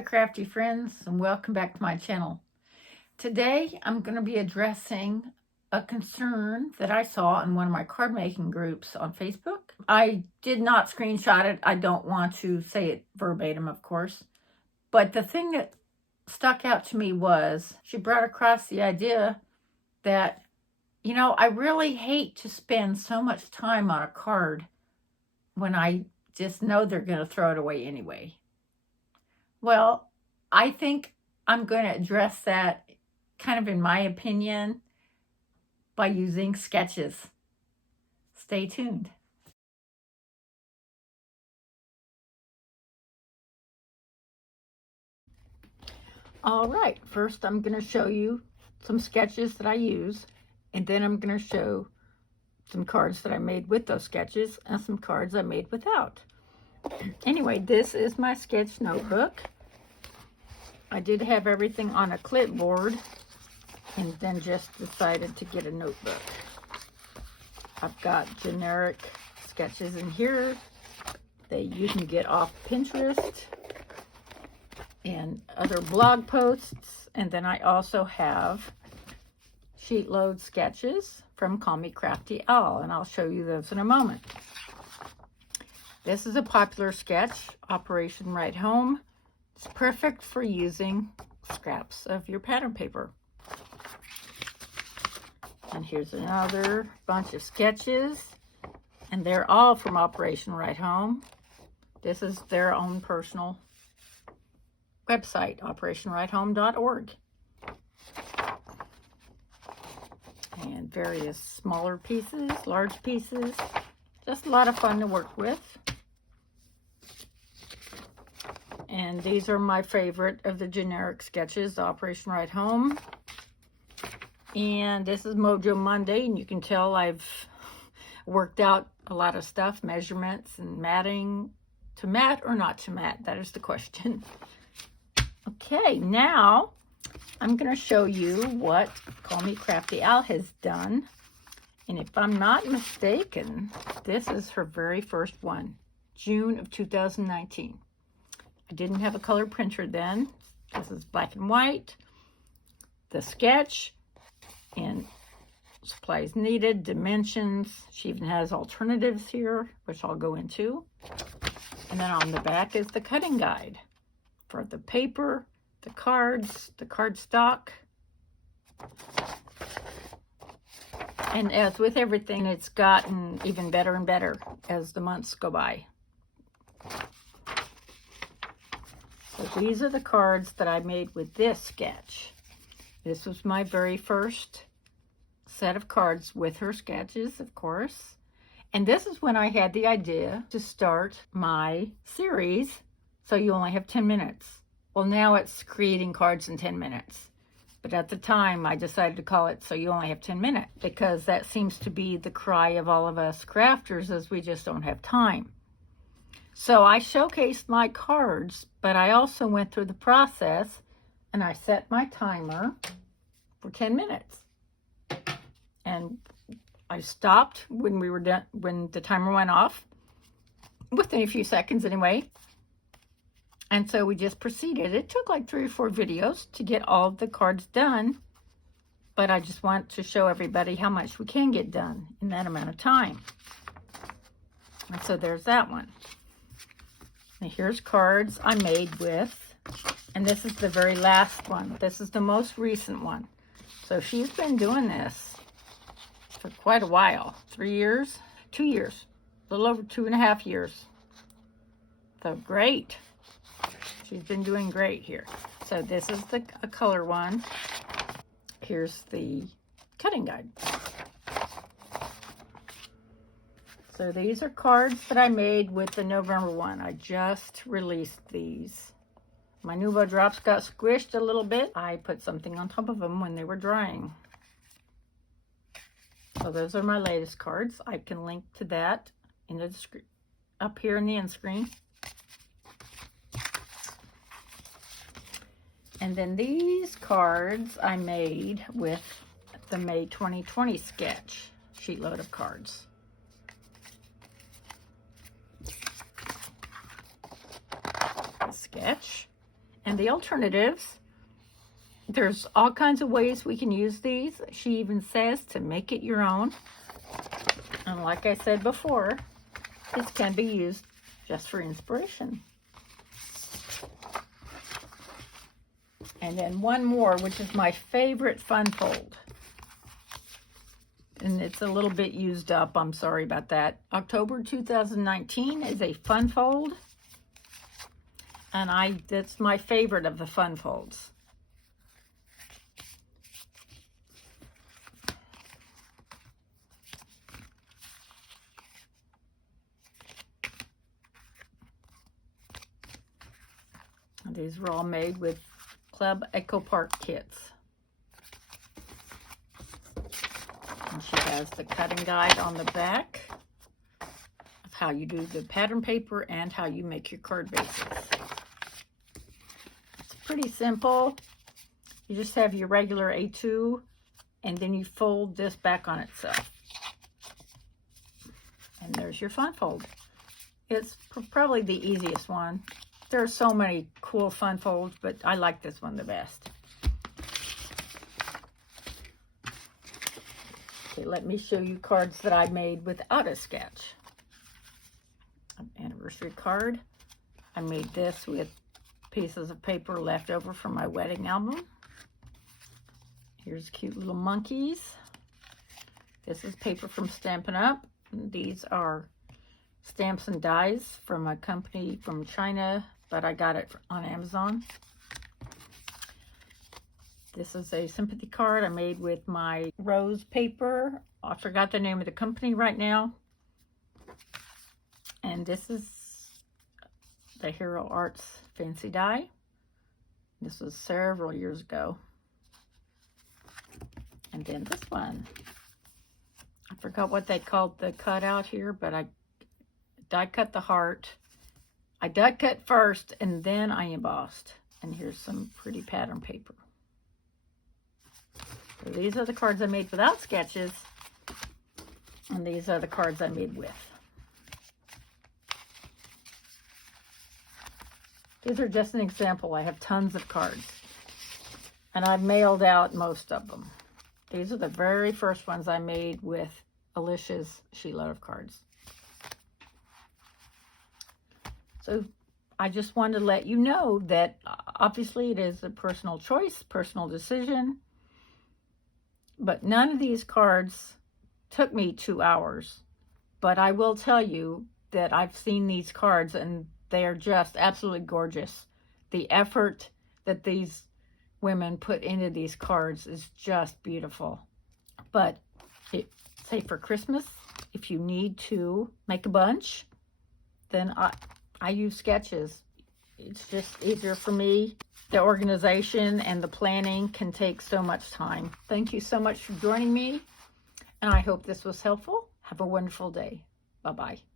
my crafty friends, and welcome back to my channel. Today I'm going to be addressing a concern that I saw in one of my card making groups on Facebook. I did not screenshot it. I don't want to say it verbatim, of course. But the thing that stuck out to me was she brought across the idea that, you know, I really hate to spend so much time on a card when I just know they're going to throw it away anyway. Well, I think I'm going to address that kind of in my opinion by using sketches. Stay tuned. All right, first I'm going to show you some sketches that I use, and then I'm going to show some cards that I made with those sketches and some cards I made without. Anyway, this is my sketch notebook. I did have everything on a clipboard and then just decided to get a notebook. I've got generic sketches in here that you can get off Pinterest and other blog posts. And then I also have Sheetload sketches from Call Me Crafty Owl, and I'll show you those in a moment. This is a popular sketch, Operation Right Home. It's perfect for using scraps of your pattern paper. And here's another bunch of sketches, and they're all from Operation Right Home. This is their own personal website, operationrighthome.org. And various smaller pieces, large pieces. Just a lot of fun to work with. And these are my favorite of the generic sketches, Operation Right Home. And this is Mojo Monday, and you can tell I've worked out a lot of stuff, measurements and matting. To mat or not to mat? That is the question. Okay, now I'm going to show you what Call Me Crafty Owl has done. And if I'm not mistaken, this is her very first one, June of 2019. I didn't have a color printer then. This is black and white. The sketch and supplies needed, dimensions. She even has alternatives here, which I'll go into. And then on the back is the cutting guide for the paper, the cards, the cardstock. And as with everything, it's gotten even better and better as the months go by. So these are the cards that I made with this sketch. This was my very first set of cards with her sketches, of course. And this is when I had the idea to start my series, So You Only Have 10 Minutes. Well, now it's creating cards in 10 minutes. But at the time, I decided to call it So You Only Have 10 Minutes, because that seems to be the cry of all of us crafters, as we just don't have time. So I showcased my cards, but I also went through the process and I set my timer for 10 minutes. And I stopped when we were done, when the timer went off, within a few seconds anyway. And so we just proceeded. It took like 3 or 4 videos to get all the cards done, but I just want to show everybody how much we can get done in that amount of time. And so there's that one. And here's cards I made with, and this is the very last one. This is the most recent one. So she's been doing this for quite a while. 3 years? 2 years. A little over 2.5 years. So great. She's been doing great here. So this is a color one. Here's the cutting guide. So these are cards that I made with the November one. I just released these. My Nuvo drops got squished a little bit. I put something on top of them when they were drying. So those are my latest cards. I can link to that in the up here in the end screen. And then these cards I made with the May 2020 sketch sheetload of cards. The sketch. And the alternatives, there's all kinds of ways we can use these. She even says to make it your own. And like I said before, this can be used just for inspiration. And then one more, which is my favorite fun fold. And it's a little bit used up. I'm sorry about that. October 2019 is a fun fold. And that's my favorite of the fun folds. These were all made with Club Echo Park kits. And she has the cutting guide on the back of how you do the pattern paper and how you make your card bases. It's pretty simple. You just have your regular A2 and then you fold this back on itself. And there's your fun fold. It's probably the easiest one. There are so many cool fun folds, but I like this one the best. Okay, let me show you cards that I made without a sketch. An anniversary card. I made this with pieces of paper left over from my wedding album. Here's cute little monkeys. This is paper from Stampin' Up. And these are stamps and dies from a company from China, but I got it on Amazon. This is a sympathy card I made with my rose paper. I forgot the name of the company right now. And this is the Hero Arts Fancy Die. This was several years ago. And then this one. I forgot what they called the cutout here, but I die cut the heart. I die cut first and then I embossed. And here's some pretty pattern paper. So these are the cards I made without sketches. And these are the cards I made with. These are just an example. I have tons of cards. And I've mailed out most of them. These are the very first ones I made with Alicia's Sheetload of cards. So I just wanted to let you know that obviously it is a personal choice, personal decision. But none of these cards took me 2 hours. But I will tell you that I've seen these cards and they are just absolutely gorgeous. The effort that these women put into these cards is just beautiful. But say for Christmas, if you need to make a bunch, then I use sketches. It's just easier for me. The organization and the planning can take so much time. Thank you so much for joining me, and I hope this was helpful. Have a wonderful day. Bye-bye.